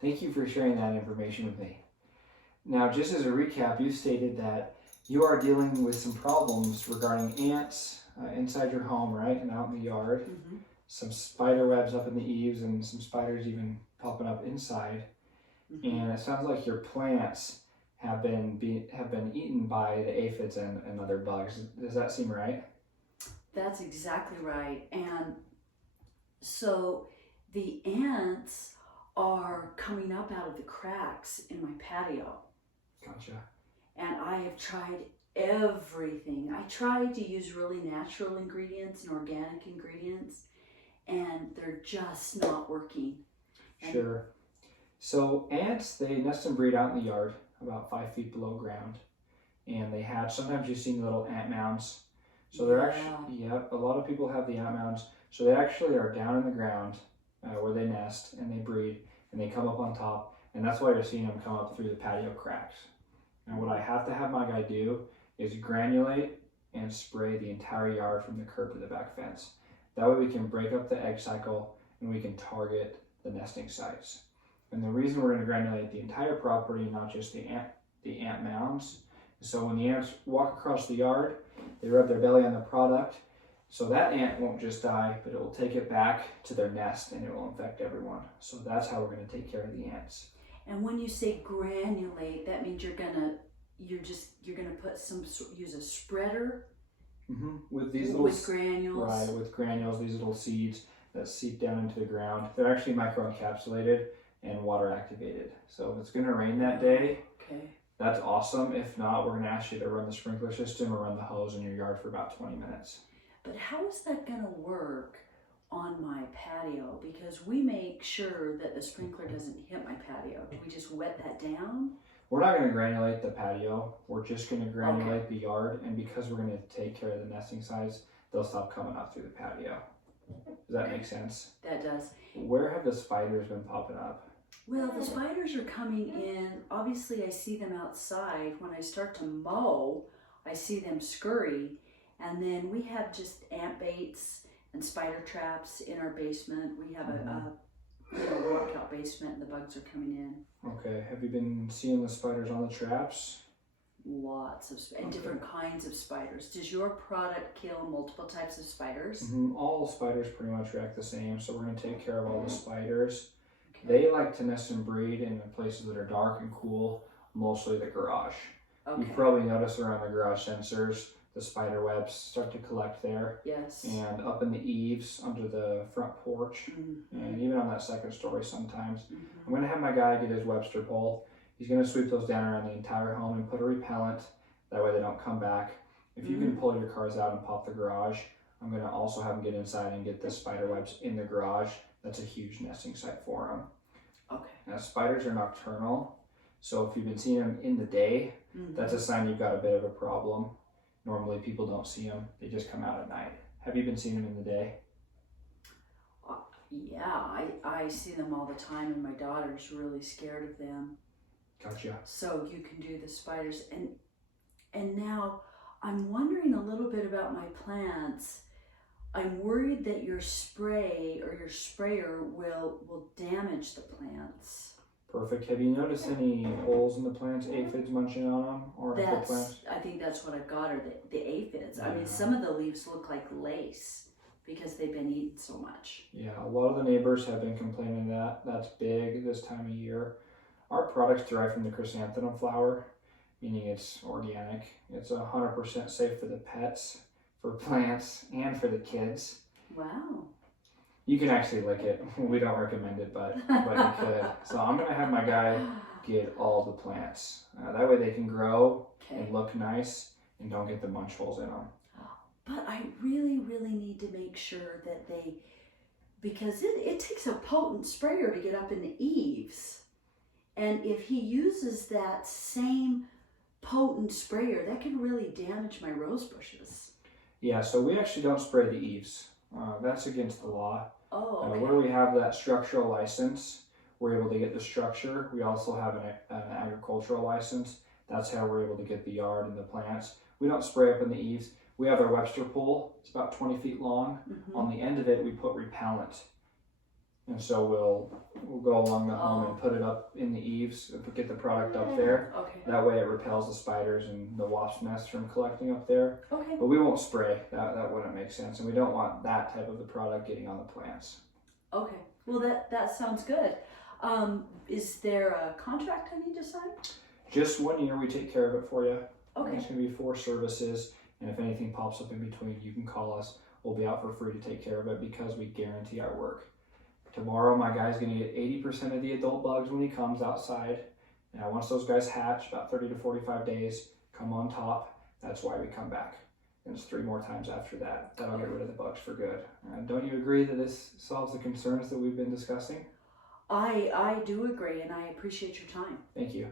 Thank you for sharing that information with me. Now, just as a recap, you stated that you are dealing with some problems regarding ants inside your home, right, and out in the yard. Mm-hmm. Some spider webs up in the eaves, and some spiders even popping up inside. Mm-hmm. And it sounds like your plants have been eaten by the aphids and other bugs. Does that seem right? That's exactly right. And so the ants are coming up out of the cracks in my patio. Gotcha. And I have tried everything. I tried to use really natural ingredients and organic ingredients, and they're just not working. Sure. So ants, they nest and breed out in the yard, about 5 feet below ground, and they hatch. Sometimes you see little ant mounds. So they're actually, a lot of people have the ant mounds. So they actually are down in the ground where they nest and they breed, and they come up on top, and that's why you're seeing them come up through the patio cracks. And what I have to have my guy do is granulate and spray the entire yard from the curb to the back fence. That way we can break up the egg cycle and we can target the nesting sites. And the reason we're going to granulate the entire property, not just the ant mounds, is so when the ants walk across the yard, they rub their belly on the product, so that ant won't just die, but it will take it back to their nest and it will infect everyone. So that's how we're going to take care of the ants. And when you say granulate, that means you're gonna use a spreader. Mm-hmm. With these with granules. Right, with granules, these little seeds that seep down into the ground. They're actually microencapsulated and water activated. So if it's going to rain that day, okay, that's awesome. If not, we're going to ask you to run the sprinkler system or run the hose in your yard for about 20 minutes. But how is that going to work on my patio? Because we make sure that the sprinkler doesn't hit my patio. Do we just wet that down? We're not going to granulate the patio. We're just going to granulate the yard. And because we're going to take care of the nesting sites, they'll stop coming up through the patio. Does that make sense? That does. Where have the spiders been popping up? Well, the spiders are coming in. Obviously, I see them outside. When I start to mow, I see them scurry. And then we have just ant baits and spider traps in our basement. We have a walkout basement, and the bugs are coming in. Okay. Have you been seeing the spiders on the traps? Lots of and different kinds of spiders. Does your product kill multiple types of spiders? Mm-hmm. All spiders pretty much react the same, so we're going to take care of all the spiders. Okay. They like to nest and breed in places that are dark and cool, mostly the garage. Okay. You've probably noticed around the garage sensors, the spider webs start to collect there. Yes. And up in the eaves, under the front porch, and even on that second story sometimes. I'm going to have my guy get his Webster pole. He's going to sweep those down around the entire home and put a repellent. That way they don't come back. If you can pull your cars out and pop the garage, I'm going to also have him get inside and get the spider webs in the garage. That's a huge nesting site for them. Okay. Now, spiders are nocturnal, so if you've been seeing them in the day, that's a sign you've got a bit of a problem. Normally people don't see them, they just come out at night. Have you been seeing them in the day? Yeah, I see them all the time, and my daughter's really scared of them. Gotcha. So you can do the spiders. And now I'm wondering a little bit about my plants. I'm worried that your spray or your sprayer will damage the plants. Perfect. Have you noticed any holes in the plants, aphids munching on them, or the plants? I think that's what I've got, are the aphids. Yeah. I mean, some of the leaves look like lace because they've been eaten so much. Yeah, a lot of the neighbors have been complaining that that's big this time of year. Our product's derived from the chrysanthemum flower, meaning it's organic. It's 100% safe for the pets, for plants, and for the kids. Wow. You can actually lick it. We don't recommend it, but you could. So I'm going to have my guy get all the plants. That way they can grow and look nice and don't get the munch holes in them. But I really, really need to make sure that because it takes a potent sprayer to get up in the eaves. And if he uses that same potent sprayer, that can really damage my rose bushes. Yeah, so we actually don't spray the eaves. That's against the law. Oh, okay. Where we have that structural license, we're able to get the structure. We also have an agricultural license. That's how we're able to get the yard and the plants. We don't spray up in the eaves. We have our Webster pole. It's about 20 feet long. On the end of it, we put repellent. And so we'll go along the home and put it up in the eaves, get the product up there. Okay. That way it repels the spiders and the wasp nests from collecting up there. Okay. But we won't spray. That wouldn't make sense. And we don't want that type of the product getting on the plants. Okay. Well, that sounds good. Is there a contract I need to sign? Just 1 year, we take care of it for you. Okay. It's going to be 4 services. And if anything pops up in between, you can call us. We'll be out for free to take care of it because we guarantee our work. Tomorrow, my guy's going to get 80% of the adult bugs when he comes outside. Now, once those guys hatch, about 30 to 45 days, come on top. That's why we come back. And it's 3 more times after that. That'll get rid of the bugs for good. Don't you agree that this solves the concerns that we've been discussing? I do agree, and I appreciate your time. Thank you.